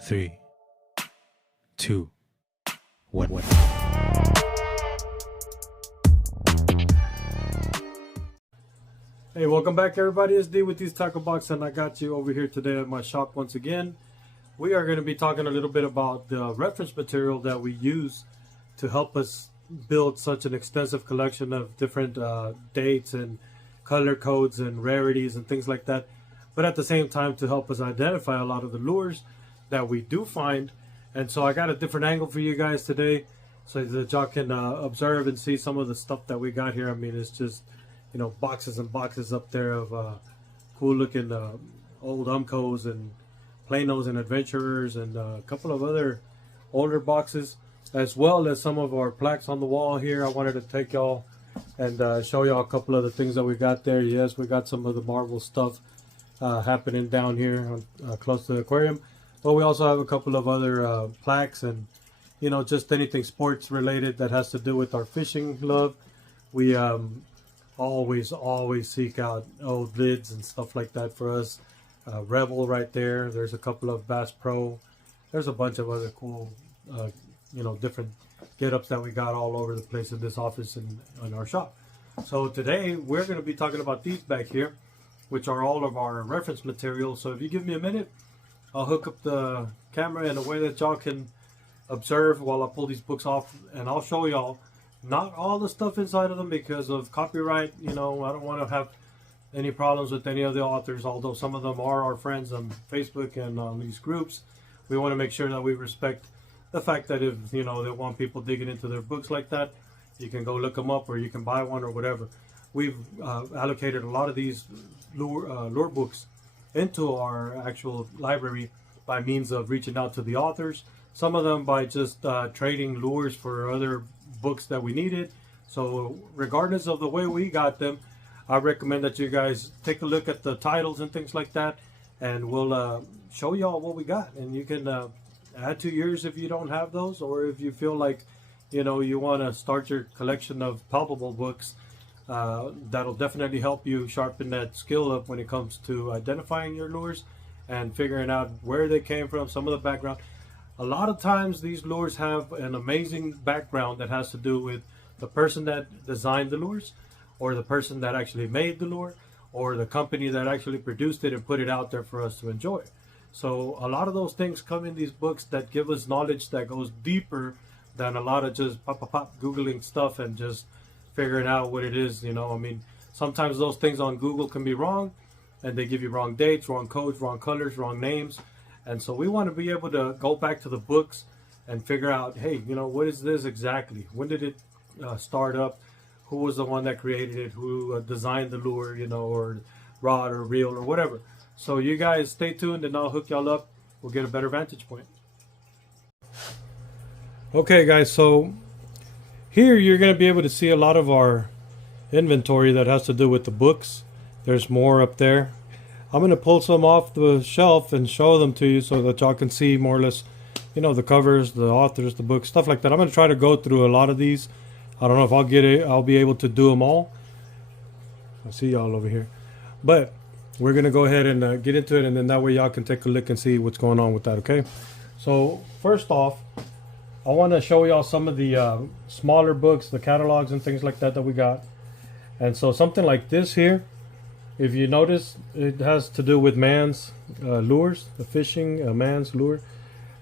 3, 2, 1. Hey, welcome back everybody. It's D with these tackle box, and I got you over here today at my shop once again. We are going to be talking a little bit about the reference material that we use to help us build such an extensive collection of different dates and color codes and rarities and things like that, but at the same time to help us identify a lot of the lures that we do find. And so I got a different angle for you guys today so that y'all can observe and see some of the stuff that we got here. I mean, it's just, you know, boxes and boxes up there of cool looking old Umcos and Planos and Adventurers, and a couple of other older boxes, as well as some of our plaques on the wall here. I wanted to take y'all and show y'all a couple of the things that we got there. Yes, we got some of the Marvel stuff happening down here close to the aquarium, but we also have a couple of other plaques and, you know, just anything sports related that has to do with our fishing love. We always seek out old lids and stuff like that for us. Rebel right there. There's a couple of Bass Pro. There's a bunch of other cool, you know, different get-ups that we got all over the place in this office and in our shop. So today we're going to be talking about these back here, which are all of our reference material. So if you give me a minute, I'll hook up the camera in a way that y'all can observe while I pull these books off, and I'll show y'all not all the stuff inside of them because of copyright. You know, I don't want to have any problems with any of the authors, although some of them are our friends on Facebook and on these groups. We want to make sure that we respect the fact that if, you know, they want people digging into their books like that, you can go look them up or you can buy one or whatever. We've allocated a lot of these lure books into our actual library by means of reaching out to the authors, some of them by just trading lures for other books that we needed. So regardless of the way we got them, I recommend that you guys take a look at the titles and things like that, and we'll show y'all what we got, and you can add to yours if you don't have those, or if you feel like, you know, you want to start your collection of palpable books. That'll definitely help you sharpen that skill up when it comes to identifying your lures and figuring out where they came from, some of the background. A lot of times these lures have an amazing background that has to do with the person that designed the lures, or the person that actually made the lure, or the company that actually produced it and put it out there for us to enjoy. So a lot of those things come in these books that give us knowledge that goes deeper than a lot of just pop Googling stuff and just figuring out what it is. You know, I mean, sometimes those things on Google can be wrong, and they give you wrong dates, wrong codes, wrong colors, wrong names. And so we want to be able to go back to the books and figure out, hey, you know, what is this exactly? When did it start up? Who was the one that created it? Who designed the lure, you know, or rod or reel or whatever? So you guys stay tuned, and I'll hook y'all up. We'll get a better vantage point. Okay, guys, so here you're going to be able to see a lot of our inventory that has to do with the books. There's more up there. I'm going to pull some off the shelf and show them to you so that y'all can see more or less, you know, the covers, the authors, the books, stuff like that. I'm going to try to go through a lot of these. I don't know if I'll get it. I'll be able to do them all. I see y'all over here, but we're gonna go ahead and get into it, and then that way y'all can take a look and see what's going on with that. Okay. So first off, I want to show y'all some of the smaller books, the catalogs and things like that we got. And so something like this here, if you notice, it has to do with man's lures, the fishing, man's lure.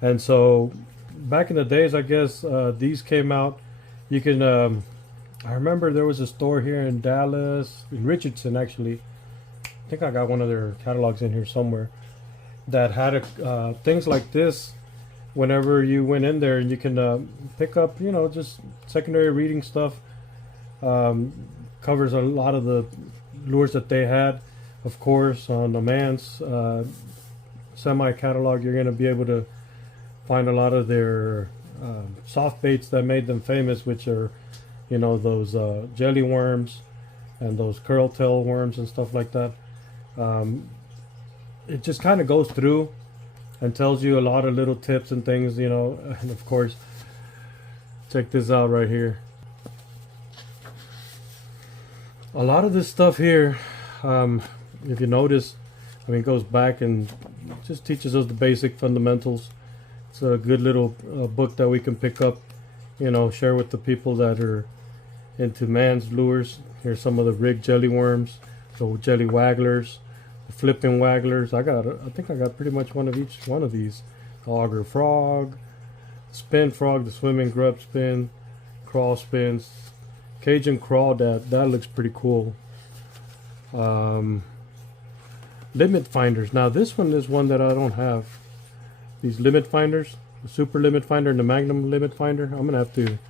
And so back in the days, I guess these came out. You can, I remember there was a store here in Dallas, in Richardson actually. I think I got one of their catalogs in here somewhere that had things like this. Whenever you went in there, and you can pick up, you know, just secondary reading stuff. Covers a lot of the lures that they had. Of course, on the man's semi catalog, you're going to be able to find a lot of their soft baits that made them famous, which are, you know, those jelly worms and those curl tail worms and stuff like that. It just kind of goes through and tells you a lot of little tips and things, you know. And of course, check this out right here. A lot of this stuff here, if you notice, I mean, it goes back and just teaches us the basic fundamentals It's a good little book that we can pick up, you know, share with the people that are into man's lures. Here's some of the rig jelly worms, the jelly wagglers, the flipping wagglers. I think I got pretty much one of each one of these. The auger frog, spin frog, the swimming grub spin, crawl spins, Cajun crawl. That looks pretty cool. Limit finders. Now this one is one that I don't have. These limit finders, the super limit finder and the magnum limit finder. I'm gonna have to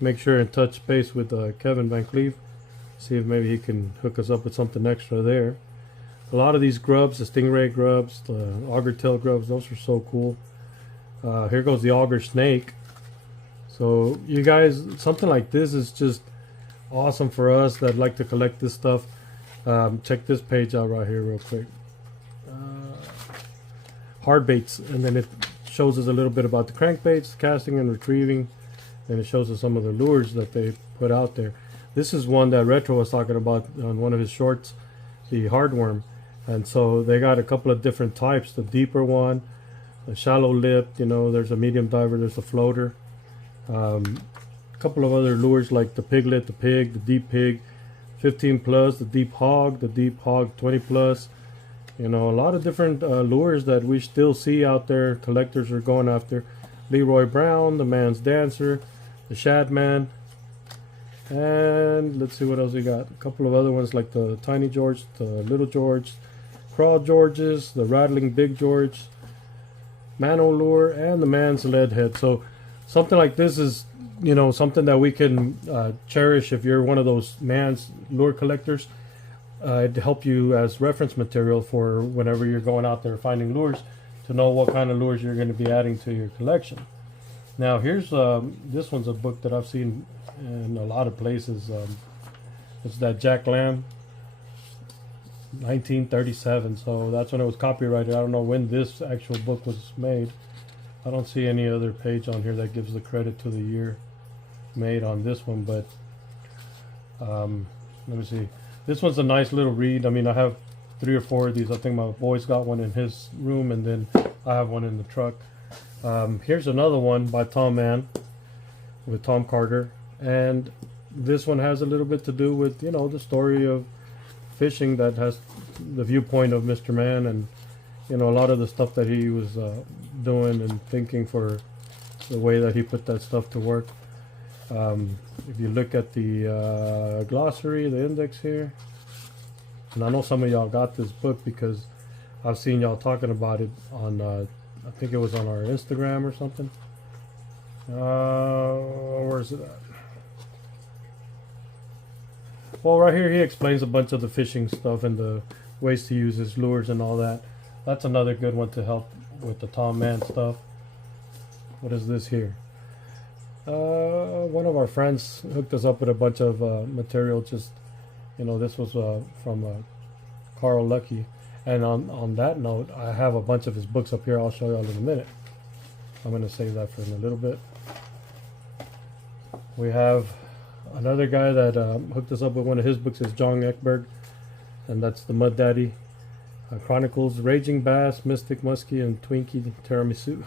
make sure and touch base with Kevin Van Cleve, see if maybe he can hook us up with something extra there. A lot of these grubs, the stingray grubs, the auger tail grubs, those are so cool. Here goes the auger snake. So you guys, something like this is just awesome for us that like to collect this stuff. Check this page out right here real quick. Hard baits, and then it shows us a little bit about the crankbaits, casting and retrieving, and it shows us some of the lures that they put out there. This is one that Retro was talking about on one of his shorts, the hardworm. And so they got a couple of different types, the deeper one, the shallow lip, you know, there's a medium diver, there's a floater. A couple of other lures like the piglet, the pig, the deep pig, 15 plus, the deep hog 20 plus. You know, a lot of different lures that we still see out there, collectors are going after. Leroy Brown, the man's dancer, the shad man, and let's see what else we got. A couple of other ones like the tiny George, the little George, crawl Georges, the rattling big George, Mano lure, and the man's lead head. So something like this is, you know, something that we can cherish if you're one of those man's lure collectors. It'd help you as reference material for whenever you're going out there finding lures, to know what kind of lures you're going to be adding to your collection. Now here's this one's a book that I've seen in a lot of places. It's that Jack Lamb, 1937, so that's when it was copyrighted. I don't know when this actual book was made. I don't see any other page on here that gives the credit to the year made on this one, but let me see. This one's a nice little read. I mean, I have 3 or 4 of these. I think my boy's got one in his room, and then I have one in the truck. Here's another one by Tom Mann with Tom Carter, and this one has a little bit to do with, you know, the story of fishing that has the viewpoint of Mr. Mann, and, you know, a lot of the stuff that he was doing and thinking for the way that he put that stuff to work. If you look at the glossary, the index here, and I know some of y'all got this book because I've seen y'all talking about it on, I think it was on our Instagram or something. Where is it at? Well, right here he explains a bunch of the fishing stuff and the ways to use his lures and all that. That's another good one to help with the Tom Mann stuff. What is this here? One of our friends hooked us up with a bunch of material. Just, you know, this was from Carl Lucky. And on that note, I have a bunch of his books up here. I'll show y'all in a minute. I'm going to save that for in a little bit. We have another guy that hooked us up with one of his books, is John Ekberg, and that's the Mud Daddy Chronicles, Raging Bass, Mystic Muskie, and Twinkie Tiramisu.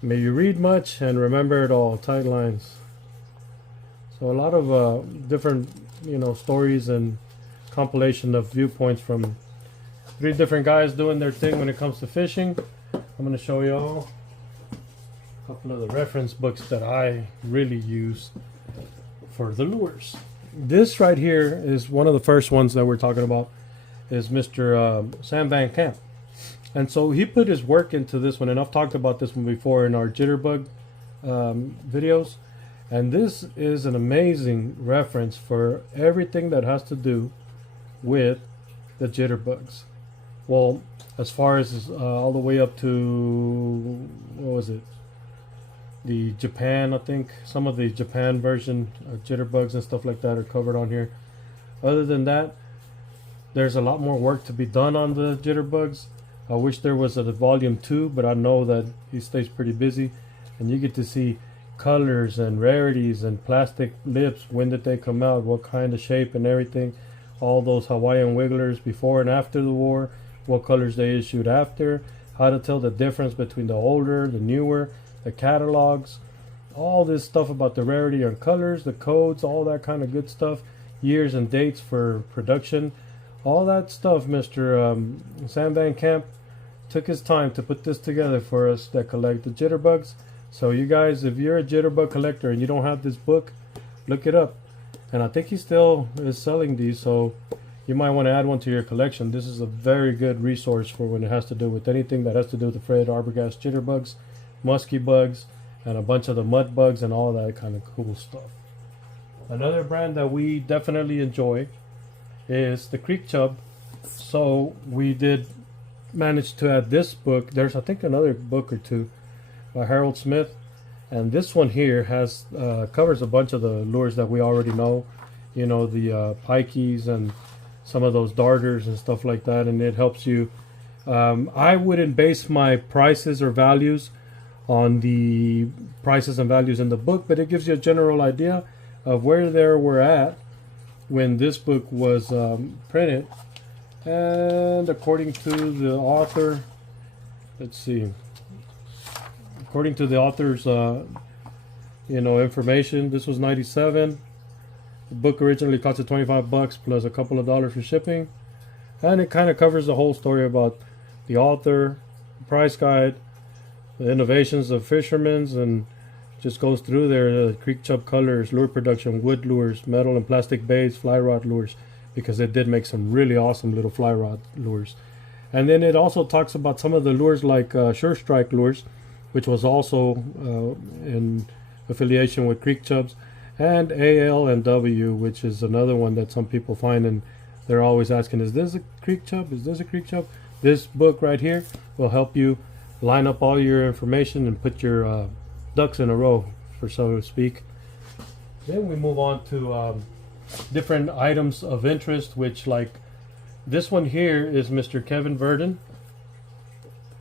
May you read much and remember it all. Tight lines. So a lot of different, you know, stories and compilation of viewpoints from 3 different guys doing their thing when it comes to fishing. I'm going to show you all a couple of the reference books that I really use for the lures. This right here is one of the first ones that we're talking about, is Mr. Sam Van Camp. And so he put his work into this one, and I've talked about this one before in our Jitterbug videos. And this is an amazing reference for everything that has to do with the jitterbugs. Well, as far as all the way up to, what was it? The Japan, I think. Some of the Japan version jitterbugs and stuff like that are covered on here. Other than that, there's a lot more work to be done on the jitterbugs. I wish there was a volume 2, but I know that he stays pretty busy, and you get to see colors and rarities and plastic lips. When did they come out? What kind of shape and everything? All those Hawaiian wigglers before and after the war. What colors they issued after. how to tell the difference between the older, the newer, the catalogs, all this stuff about the rarity on colors, the codes, all that kind of good stuff, years and dates for production, all that stuff. Mr. Sam Van Camp took his time to put this together for us that collect the jitterbugs. So you guys, if you're a jitterbug collector and you don't have this book, look it up. And I think he still is selling these, so you might want to add one to your collection. This is a very good resource for when it has to do with anything that has to do with the Fred Arbogast jitterbugs, musky bugs, and a bunch of the mud bugs and all that kind of cool stuff. Another brand that we definitely enjoy is the Creek Chub. So we did manage to add this book. There's, I think, another book or two by Harold Smith, and this one here has covers a bunch of the lures that we already know, you know, the pikeys and some of those darters and stuff like that, and it helps you. I wouldn't base my prices or values on the prices and values in the book, but it gives you a general idea of where they were at when this book was printed. And according to the author, let's see, according to the author's you know, information, this was 97. The book originally costed $25 plus a couple of dollars for shipping, and it kind of covers the whole story about the author, price guide, the innovations of fishermen's, and just goes through there, creek chub colors, lure production, wood lures, metal and plastic baits, fly rod lures, because it did make some really awesome little fly rod lures. And then it also talks about some of the lures like Sure Strike lures, which was also in affiliation with Creek Chubs, and AL and W, which is another one that some people find and they're always asking, is this a Creek Chub? Is this a Creek Chub? This book right here will help you line up all your information and put your ducks in a row, for so to speak. Then we move on to different items of interest, which, like this one here is Mr. Kevin Verdon,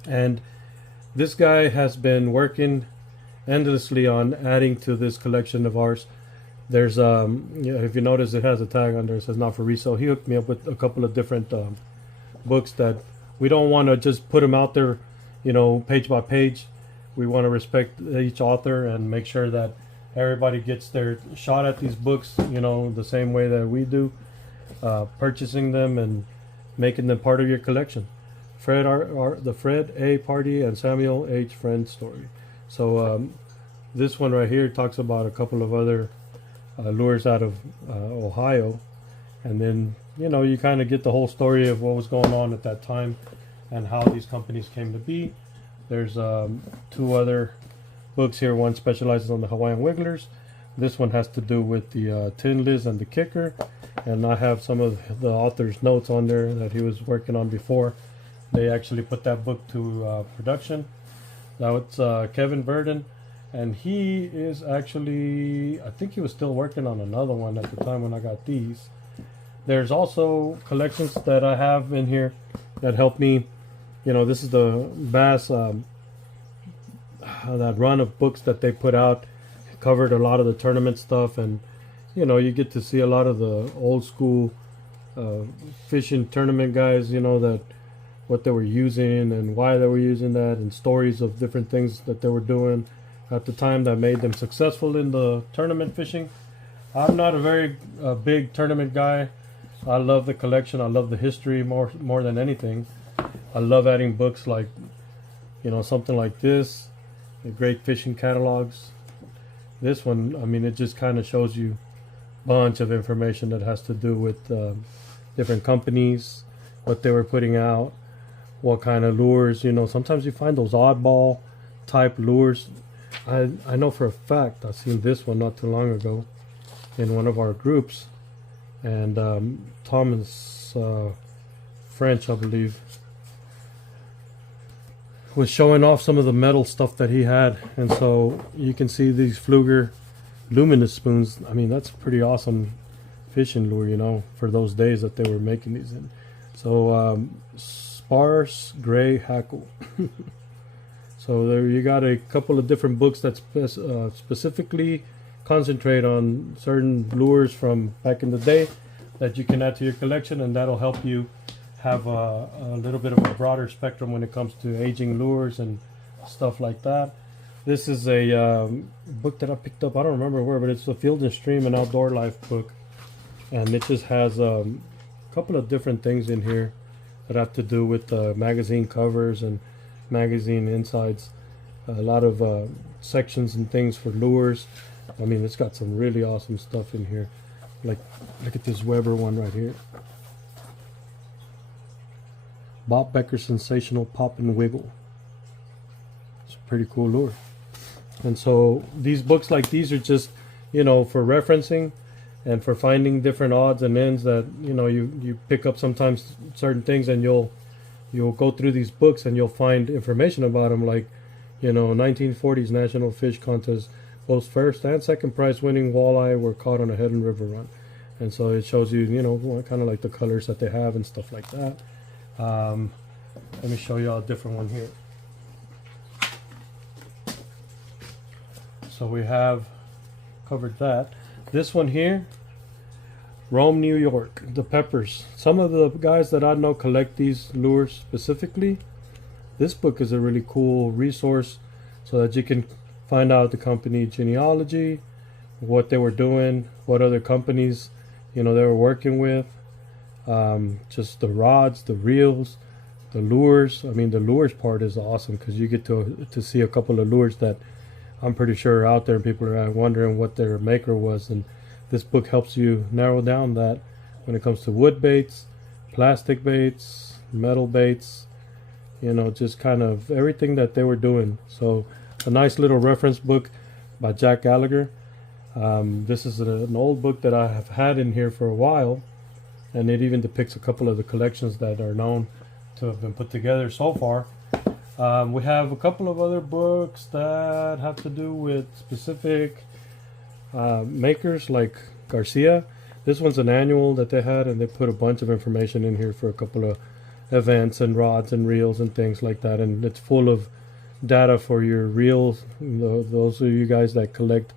and this guy has been working endlessly on adding to this collection of ours. There's if you notice, it has a tag on there, it says not for resale. He hooked me up with a couple of different books that we don't want to just put them out there, you know, page by page. We want to respect each author and make sure that everybody gets their shot at these books, you know, the same way that we do, purchasing them and making them part of your collection. The Fred A. Party and Samuel H. Friend story. So this one right here talks about a couple of other lures out of Ohio, and then, you know, you kind of get the whole story of what was going on at that time and how these companies came to be. There's two other books here. One specializes on the Hawaiian Wigglers. This one has to do with the Tin Liz and the Kicker, and I have some of the author's notes on there that he was working on before they actually put that book to production. Now it's Kevin Verdon, and he is actually, I think he was still working on another one at the time when I got these. There's also collections that I have in here that help me. You know, this is the Bass, that run of books that they put out, covered a lot of the tournament stuff, and, you know, you get to see a lot of the old school fishing tournament guys, you know, that what they were using and why they were using that, and stories of different things that they were doing at the time that made them successful in the tournament fishing. I'm not a very big tournament guy. I love the collection. I love the history more than anything. I love adding books like, you know, something like this, the great fishing catalogs. This one, I mean, it just kind of shows you a bunch of information that has to do with different companies, what they were putting out, what kind of lures. You know, sometimes you find those oddball type lures. I know for a fact I've seen this one not too long ago in one of our groups, and Thomas French, I believe, was showing off some of the metal stuff that he had, and so you can see these Fluger luminous spoons. I mean, that's a pretty awesome fishing lure, you know, for those days that they were making these in. So sparse gray hackle. So there you got a couple of different books that specifically concentrate on certain lures from back in the day that you can add to your collection, and that'll help you have a little bit of a broader spectrum when it comes to aging lures and stuff like that. This is a book that I picked up, I don't remember where, but it's a Field and Stream and Outdoor Life book. And it just has a couple of different things in here that have to do with magazine covers and magazine insides. A lot of sections and things for lures. I mean, it's got some really awesome stuff in here. Like, look at this Weber one right here. Bob Becker Sensational Pop and Wiggle. It's a pretty cool lure. And so these books like these are just, you know, for referencing and for finding different odds and ends that, you know, you pick up sometimes certain things, and you'll go through these books and you'll find information about them, like, you know, 1940s National Fish Contest, both first and second prize winning walleye were caught on a Heddon River run. And so it shows you, you know, kind of like the colors that they have and stuff like that. Let me show you a different one here. So we have covered that. This one here, Rome, New York, the peppers. Some of the guys that I know collect these lures specifically. This book is a really cool resource so that you can find out the company genealogy, what they were doing, what other companies, you know, they were working with, just the rods, the reels, the lures. I mean, the lures part is awesome because you get to see a couple of lures that I'm pretty sure are out there, and people are wondering what their maker was. And this book helps you narrow down that when it comes to wood baits, plastic baits, metal baits, you know, just kind of everything that they were doing. So a nice little reference book by Jack Gallagher. This is an old book that I have had in here for a while, and it even depicts a couple of the collections that are known to have been put together so far. We have a couple of other books that have to do with specific makers, like Garcia. This one's an annual that they had, and they put a bunch of information in here for a couple of events and rods and reels and things like that, and it's full of data for your reels. Those of you guys that collect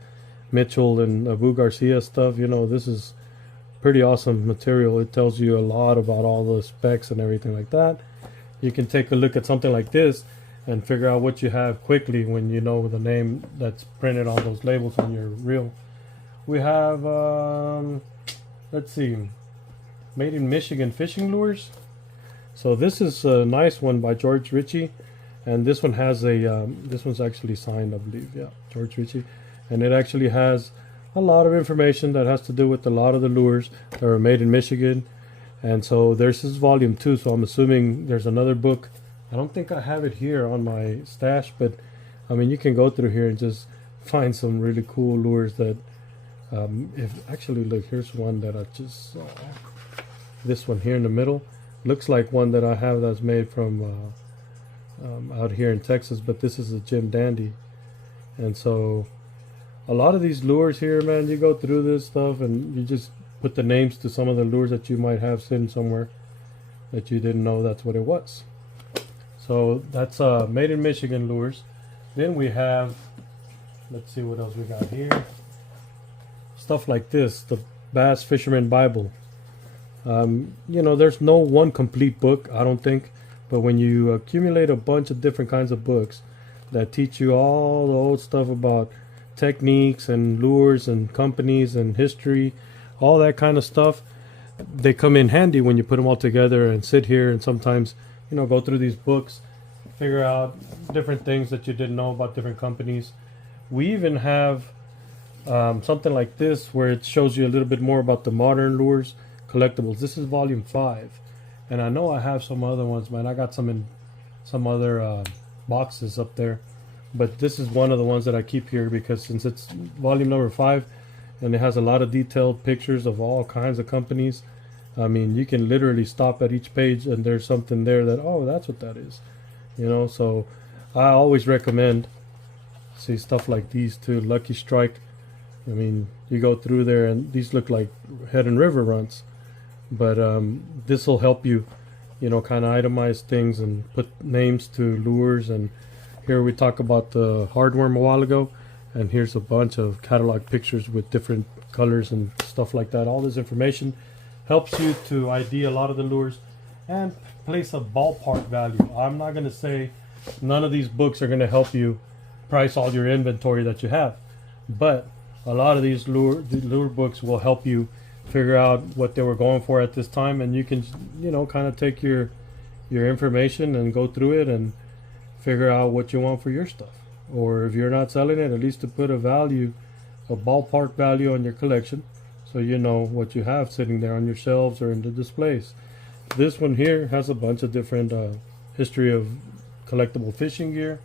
Mitchell and Abu Garcia stuff, you know, this is pretty awesome material. It tells you a lot about all the specs and everything like that. You can take a look at something like this and figure out what you have quickly when you know the name that's printed on those labels on your reel. We have let's see, Made in Michigan Fishing Lures. So this is a nice one by George Ritchie, and this one has a this one's actually signed, I believe. Yeah, George Ritchie, and it actually has a lot of information that has to do with a lot of the lures that were made in Michigan. And so there's this volume 2, so I'm assuming there's another book. I don't think I have it here on my stash, but I mean, you can go through here and just find some really cool lures that if actually look, here's one that I just saw. This one here in the middle looks like one that I have that's made from out here in Texas, but this is a Jim Dandy. And so a lot of these lures here, man, you go through this stuff and you just put the names to some of the lures that you might have sitting somewhere that you didn't know that's what it was. So that's Made in Michigan lures. Then we have, let's see what else we got here. Stuff like this, the Bass Fisherman Bible. You know, there's no one complete book, I don't think, but when you accumulate a bunch of different kinds of books that teach you all the old stuff about techniques and lures and companies and history, all that kind of stuff, they come in handy when you put them all together and sit here and sometimes, you know, go through these books, figure out different things that you didn't know about different companies. We even have something like this where it shows you a little bit more about the modern lures collectibles. This is volume 5, and I know I have some other ones, man. I got some in some other boxes up there, but this is one of the ones that I keep here because since it's volume number 5 and it has a lot of detailed pictures of all kinds of companies, I mean, you can literally stop at each page and there's something there that, oh, that's what that is, you know. So I always recommend, see, stuff like these too. Lucky Strike, I mean, you go through there and these look like Heddon River runs, but this will help you, you know, kind of itemize things and put names to lures. And here we talk about the hardworm a while ago, and here's a bunch of catalog pictures with different colors and stuff like that. All this information helps you to ID a lot of the lures. and place a ballpark value. I'm not going to say none of these books are going to help you price all your inventory that you have, but a lot of these lure books will help you figure out what they were going for at this time, and you can, you know, kind of take your information and go through it and figure out what you want for your stuff. Or if you're not selling it, at least to put a value, a ballpark value on your collection, so you know what you have sitting there on your shelves or in the displays. This one here has a bunch of different history of collectible fishing gear.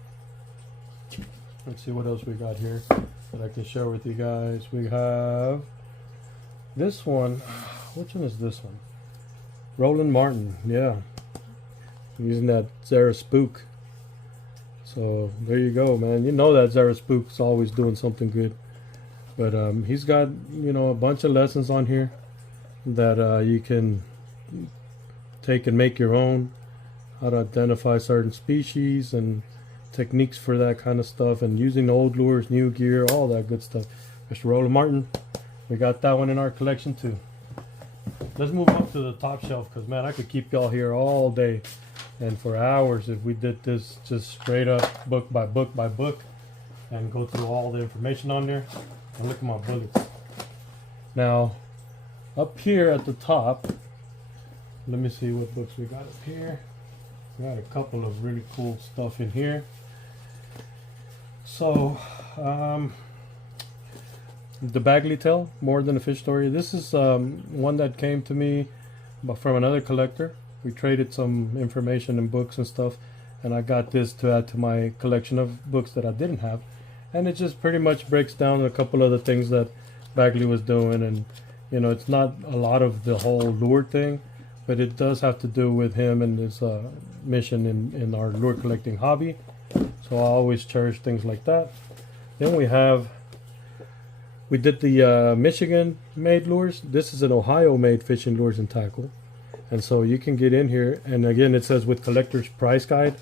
Let's see what else we got here that I can share with you guys. We have this one. Which one is this one? Roland Martin. Yeah, I'm using that Zara Spook. So there you go, man. You know that Zara Spook's always doing something good. But he's got, you know, a bunch of lessons on here that you can take and make your own. How to identify certain species and techniques for that kind of stuff, and using old lures, new gear, all that good stuff. Mr. Roland Martin, we got that one in our collection too. Let's move up to the top shelf, because man, I could keep y'all here all day and for hours if we did this just straight up book by book by book and go through all the information on there. And look at my bullets. Now up here at the top, let me see what books we got up here. We got a couple of really cool stuff in here. So the Bagley Tale, More Than a Fish Story. This is one that came to me from another collector. We traded some information and books and stuff, and I got this to add to my collection of books that I didn't have. And it just pretty much breaks down a couple of the things that Bagley was doing. And you know, it's not a lot of the whole lure thing, but it does have to do with him and his mission in our lure collecting hobby. So I always cherish things like that. Then we did the Michigan made lures. This is an Ohio made fishing lures and tackle. And so you can get in here, and again, it says with collector's price guide.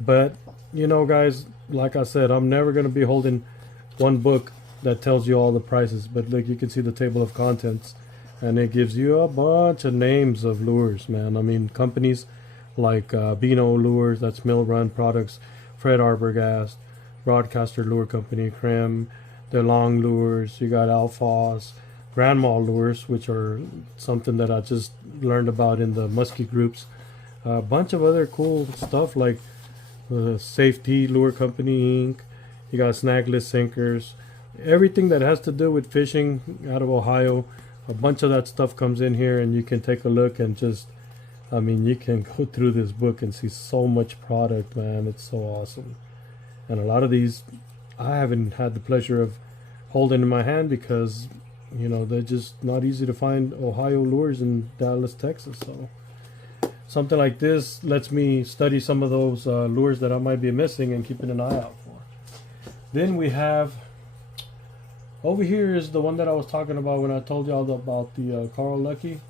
But you know, guys, like I said, I'm never going to be holding one book that tells you all the prices. But look, you can see the table of contents, and it gives you a bunch of names of lures, man. I mean, companies like Beano Lures, that's Mill Run Products, Fred Arbogast, Broadcaster Lure Company, Creme, DeLong Lures, you got Alphas, Grandma Lures, which are something that I just learned about in the muskie groups. A bunch of other cool stuff like Safety Lure Company Inc. You got Snagless Sinkers. Everything that has to do with fishing out of Ohio, a bunch of that stuff comes in here, and you can take a look and just, I mean, you can go through this book and see so much product, man. It's so awesome. And a lot of these I haven't had the pleasure of holding in my hand because, you know, they're just not easy to find Ohio lures in Dallas, Texas. So something like this lets me study some of those lures that I might be missing and keeping an eye out for. Then we have, over here is the one that I was talking about when I told y'all about the Carl Lucky.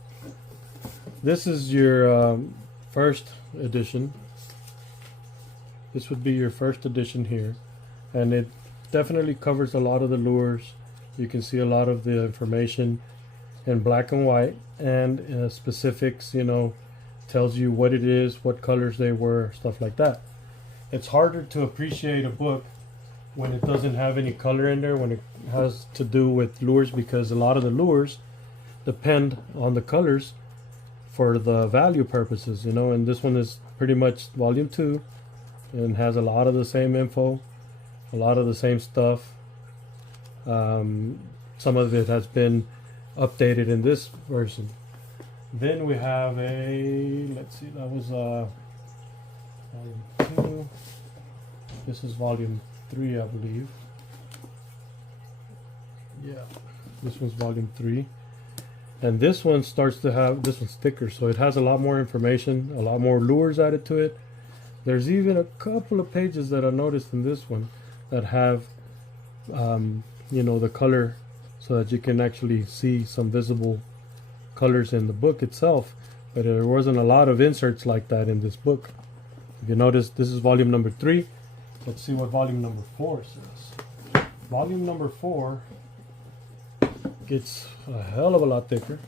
This is your first edition. This would be your first edition here, and it definitely covers a lot of the lures. You can see a lot of the information in black and white, and specifics, you know, tells you what it is, what colors they were, stuff like that. It's harder to appreciate a book when it doesn't have any color in there, when it has to do with lures, because a lot of the lures depend on the colors for the value purposes, you know. And this one is pretty much volume 2 and has a lot of the same info, a lot of the same stuff. Some of it has been updated in this version. Then we have a, let's see, that was volume 2. This is volume 3, I believe. Yeah, this one's volume 3. And this one starts to have, this one's thicker, so it has a lot more information, a lot more lures added to it. There's even a couple of pages that I noticed in this one that have, you know, the color, so that you can actually see some visible colors in the book itself. But there wasn't a lot of inserts like that in this book. If you notice, this is volume number 3. Let's see what volume number 4 says. Volume number 4 gets a hell of a lot thicker.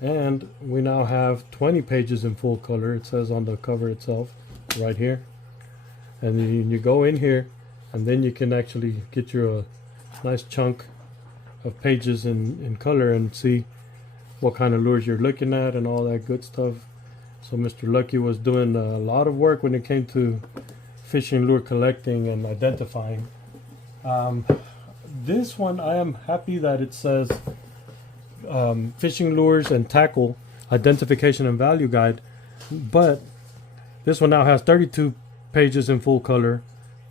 And we now have 20 pages in full color. It says on the cover itself right here. And then you go in here, and then you can actually get you a nice chunk of pages in color and see what kind of lures you're looking at and all that good stuff. So Mr. Lucky was doing a lot of work when it came to fishing lure collecting and identifying. This one, I am happy that it says fishing lures and tackle identification and value guide, but this one now has 32 pages in full color,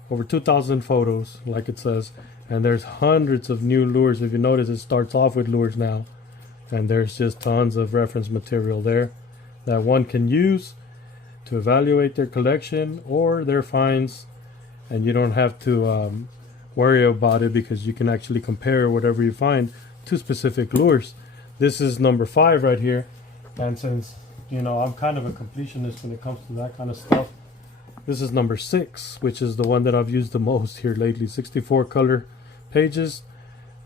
over 2,000 photos like it says, and there's hundreds of new lures. If you notice, it starts off with lures now, and there's just tons of reference material there that one can use to evaluate their collection or their finds, and you don't have to worry about it because you can actually compare whatever you find to specific lures. This is number 5 right here, and since you know I'm kind of a completionist when it comes to that kind of stuff, this is number 6, which is the one that I've used the most here lately. 64 color pages,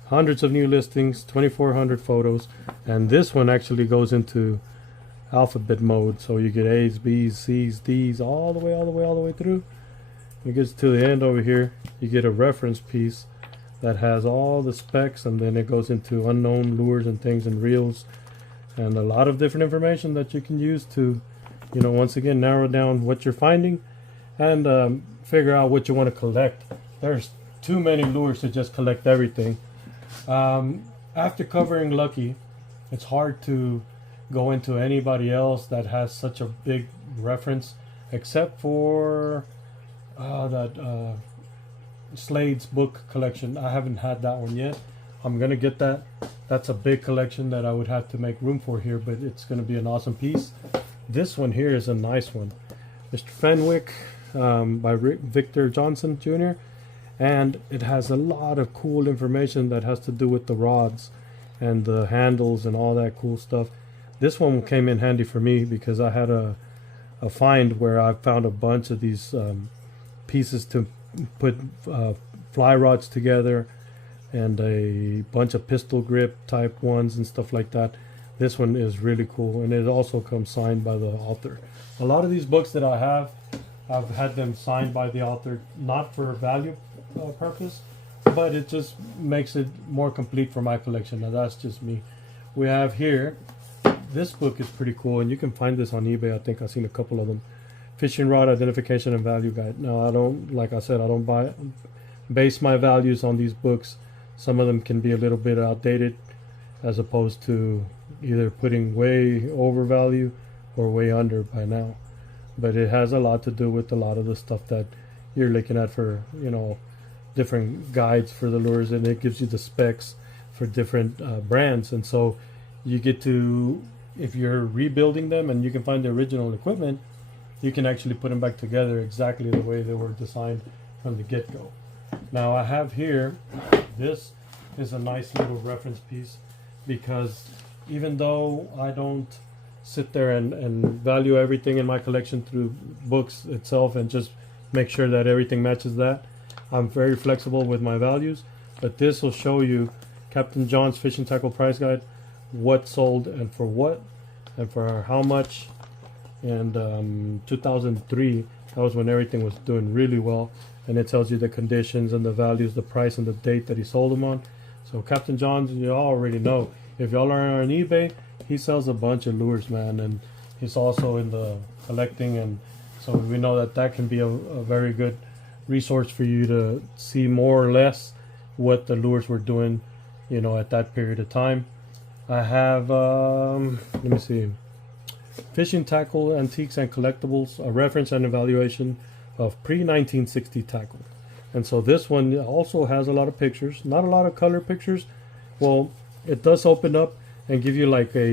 hundreds of new listings, 2,400 photos, and this one actually goes into alphabet mode, so you get A's, B's, C's, D's, all the way through. It gets to the end over here, you get a reference piece that has all the specs, and then it goes into unknown lures and things and reels, and a lot of different information that you can use to, you know, once again narrow down what you're finding and figure out what you want to collect. There's too many lures to just collect everything. After covering Lucky, it's hard to go into anybody else that has such a big reference, except for that Slade's book collection. I haven't had that one yet. I'm gonna get that. That's a big collection that I would have to make room for here, but it's gonna be an awesome piece. This one here is a nice one, Mr. Fenwick by Victor Johnson Jr., and it has a lot of cool information that has to do with the rods and the handles and all that cool stuff. This one came in handy for me because I had a find where I found a bunch of these pieces to put fly rods together and a bunch of pistol grip type ones and stuff like that. This one is really cool, and it also comes signed by the author. A lot of these books that I have, I've had them signed by the author, not for value purpose, but it just makes it more complete for my collection. Now that's just me. We have here, this book is pretty cool, and you can find this on eBay. I think I've seen a couple of them. Fishing Rod Identification and Value Guide. Now, I don't, like I said, I don't base my values on these books. Some of them can be a little bit outdated, as opposed to either putting way over value or way under by now. But it has a lot to do with a lot of the stuff that you're looking at for, you know, different guides for the lures, and it gives you the specs for different brands. And so you get to, if you're rebuilding them and you can find the original equipment, you can actually put them back together exactly the way they were designed from the get-go. Now I have here, this is a nice little reference piece, because even though I don't sit there and value everything in my collection through books itself and just make sure that everything matches that, I'm very flexible with my values. But this will show you Captain John's Fishing Tackle Price Guide, what sold and for what and for how much. And 2003, that was when everything was doing really well, and it tells you the conditions and the values, the price and the date that he sold them on. So Captain John's, you already know, if y'all are on eBay, he sells a bunch of lures, man, and he's also in the collecting, and so we know that that can be a very good resource for you to see more or less what the lures were doing, you know, at that period of time. I have let me see, Fishing Tackle Antiques and Collectibles, a reference and evaluation of pre-1960 tackle. And so this one also has a lot of pictures, not a lot of color pictures. Well, it does open up and give you like a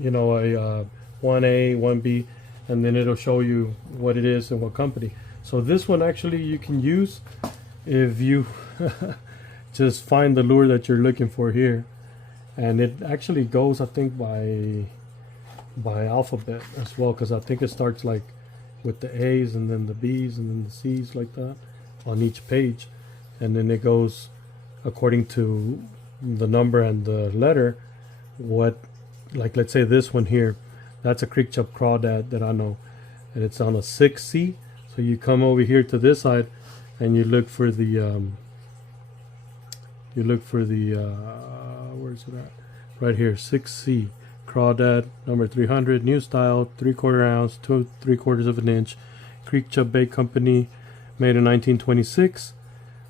you know, a 1A, 1B, and then it'll show you what it is and what company. So this one actually you can use if you just find the lure that you're looking for here, and it actually goes, I think, by alphabet as well, because I think it starts like with the A's and then the B's and then the C's like that on each page, and then it goes according to the number and the letter what like let's say this one here, that's a creek chub crawdad that I know, and it's on a 6C. So you come over here to this side and you look for the where's it at? Right here, 6C crawdad number 300, new style, 3/4 ounce, 2 3/4 of an inch, Creek Chub Bait Company, made in 1926.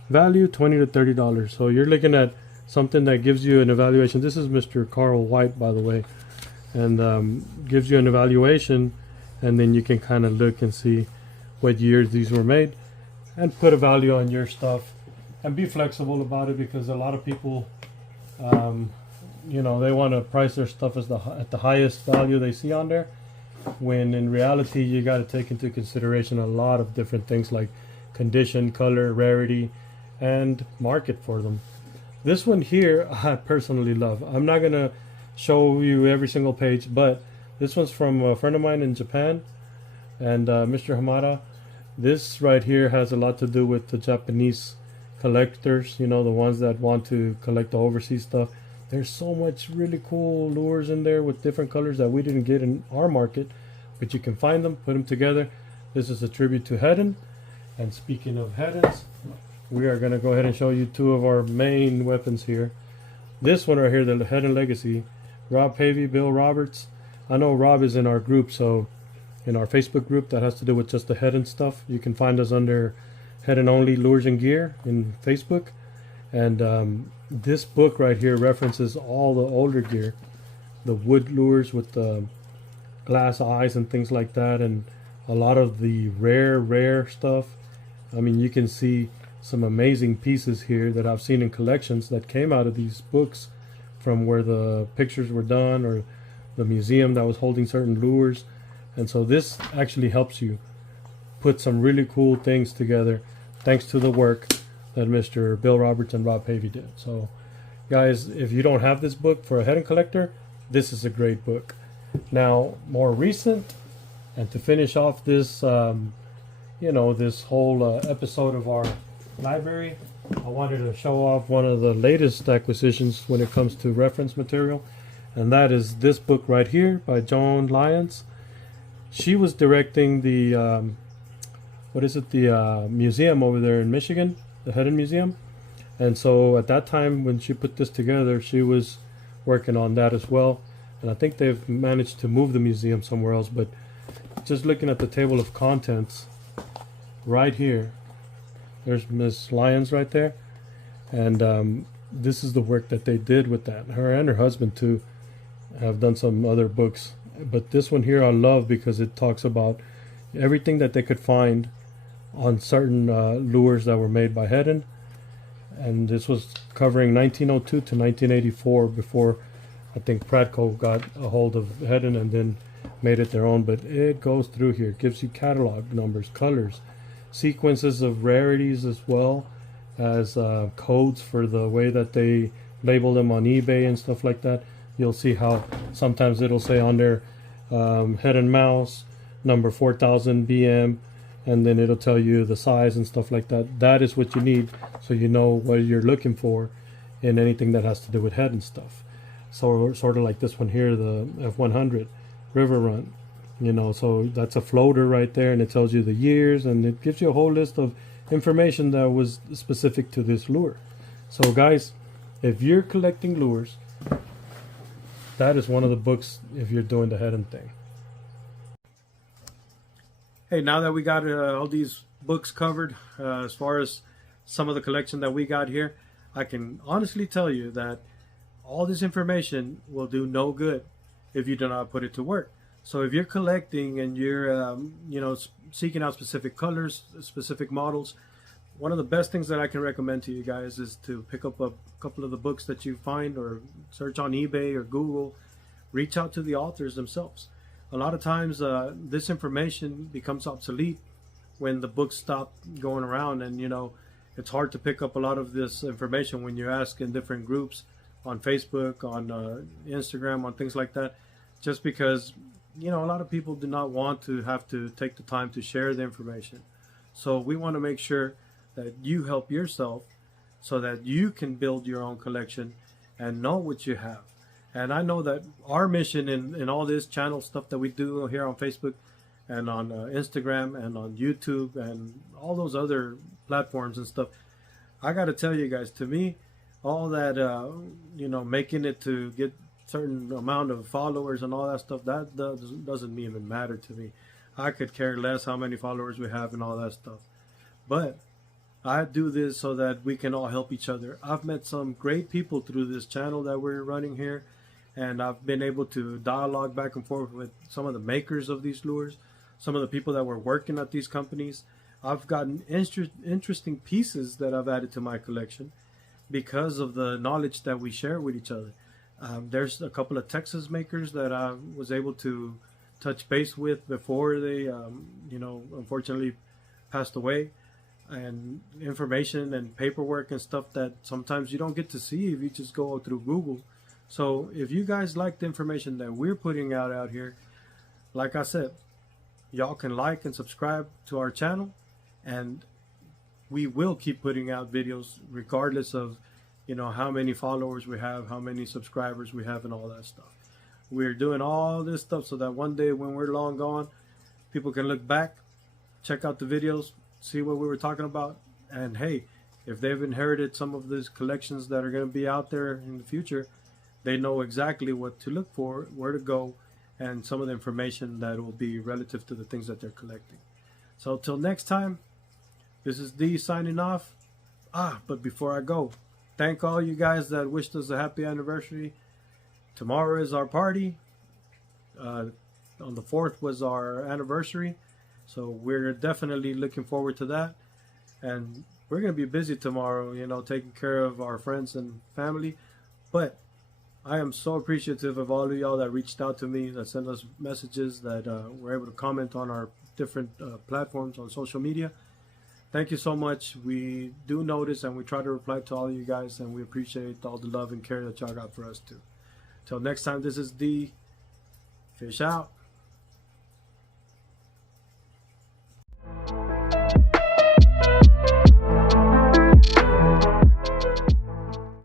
Value $20 to $30. So you're looking at something that gives you an evaluation. This is Mr. Carl White, by the way, and gives you an evaluation, and then you can kind of look and see what years these were made and put a value on your stuff and be flexible about it, because a lot of people you know, they want to price their stuff as at the highest value they see on there, when in reality you got to take into consideration a lot of different things like condition, color, rarity, and market for them. This one here I personally love. I'm not gonna show you every single page, but this one's from a friend of mine in Japan, and Mr. Hamada. This right here has a lot to do with the Japanese collectors, you know, the ones that want to collect the overseas stuff. There's so much really cool lures in there with different colors that we didn't get in our market, but you can find them, put them together. This is a tribute to Heddon. And speaking of Heddons, we are going to go ahead and show you two of our main weapons here. This one right here, the Heddon Legacy, Rob Pavey, Bill Roberts. I know Rob is in our group, so in our Facebook group that has to do with just the Heddon stuff. You can find us under Heddon Only Lures and Gear in Facebook. And this book right here references all the older gear, the wood lures with the glass eyes and things like that, and a lot of the rare stuff. I mean, you can see some amazing pieces here that I've seen in collections that came out of these books from where the pictures were done, or the museum that was holding certain lures. And so this actually helps you put some really cool things together thanks to the work that Mr. Bill Roberts and Rob Pavey did. So guys, if you don't have this book for a Heddon collector, this is a great book. Now, more recent, and to finish off this you know, this whole episode of our library, I wanted to show off one of the latest acquisitions when it comes to reference material, and that is this book right here by Joan Lyons. She was directing the the museum over there in Michigan, the Heddon Museum, and so at that time when she put this together, she was working on that as well. And I think they've managed to move the museum somewhere else, but just looking at the table of contents right here, there's Miss Lyons right there, and this is the work that they did with that. Her and her husband too have done some other books, but this one here I love because it talks about everything that they could find on certain lures that were made by Heddon. And this was covering 1902 to 1984, before I think Pratco got a hold of Heddon and then made it their own. But it goes through here, it gives you catalog numbers, colors, sequences of rarities, as well as codes for the way that they label them on eBay and stuff like that. You'll see how sometimes it'll say on there Heddon mouse number 4000 BM, and then it'll tell you the size and stuff like that. That is what you need, so you know what you're looking for in anything that has to do with Heddon stuff. So sort of like this one here, the F100 River Run, you know, so that's a floater right there, and it tells you the years, and it gives you a whole list of information that was specific to this lure. So guys, if you're collecting lures, that is one of the books if you're doing the Heddon thing. Hey, now that we got all these books covered, as far as some of the collection that we got here, I can honestly tell you that all this information will do no good if you do not put it to work. So if you're collecting and you're you know, seeking out specific colors, specific models, one of the best things that I can recommend to you guys is to pick up a couple of the books that you find, or search on eBay or Google. Reach out to the authors themselves. A lot of times this information becomes obsolete when the books stop going around, and you know, it's hard to pick up a lot of this information when you ask in different groups on Facebook, on Instagram, on things like that, just because, you know, a lot of people do not want to have to take the time to share the information. So we want to make sure that you help yourself so that you can build your own collection and know what you have. And I know that our mission in all this channel stuff that we do here on Facebook and on Instagram and on YouTube and all those other platforms and stuff, I got to tell you guys, to me, all that, making it to get certain amount of followers and all that stuff, that doesn't even matter to me. I could care less how many followers we have and all that stuff. But I do this so that we can all help each other. I've met some great people through this channel that we're running here, and I've been able to dialogue back and forth with some of the makers of these lures, some of the people that were working at these companies. I've gotten interesting pieces that I've added to my collection because of the knowledge that we share with each other. There's a couple of Texas makers that I was able to touch base with before they, unfortunately passed away, and information and paperwork and stuff that sometimes you don't get to see if you just go through Google. So if you guys like the information that we're putting out here, like I said, y'all can like and subscribe to our channel, and we will keep putting out videos regardless of how many followers we have, how many subscribers we have, and all that stuff. We're doing all this stuff so that one day when we're long gone, people can look back, check out the videos, see what we were talking about, and hey, if they've inherited some of these collections that are going to be out there in the future, they know exactly what to look for, where to go, and some of the information that will be relative to the things that they're collecting. So till next time, this is D signing off. But before I go, thank all you guys that wished us a happy anniversary. Tomorrow is our party. On the 4th was our anniversary. So we're definitely looking forward to that. And we're going to be busy tomorrow, taking care of our friends and family. But I am so appreciative of all of y'all that reached out to me, that sent us messages, that were able to comment on our different platforms on social media. Thank you so much. We do notice and we try to reply to all of you guys, and we appreciate all the love and care that y'all got for us too. Till next time, this is D. Fish out.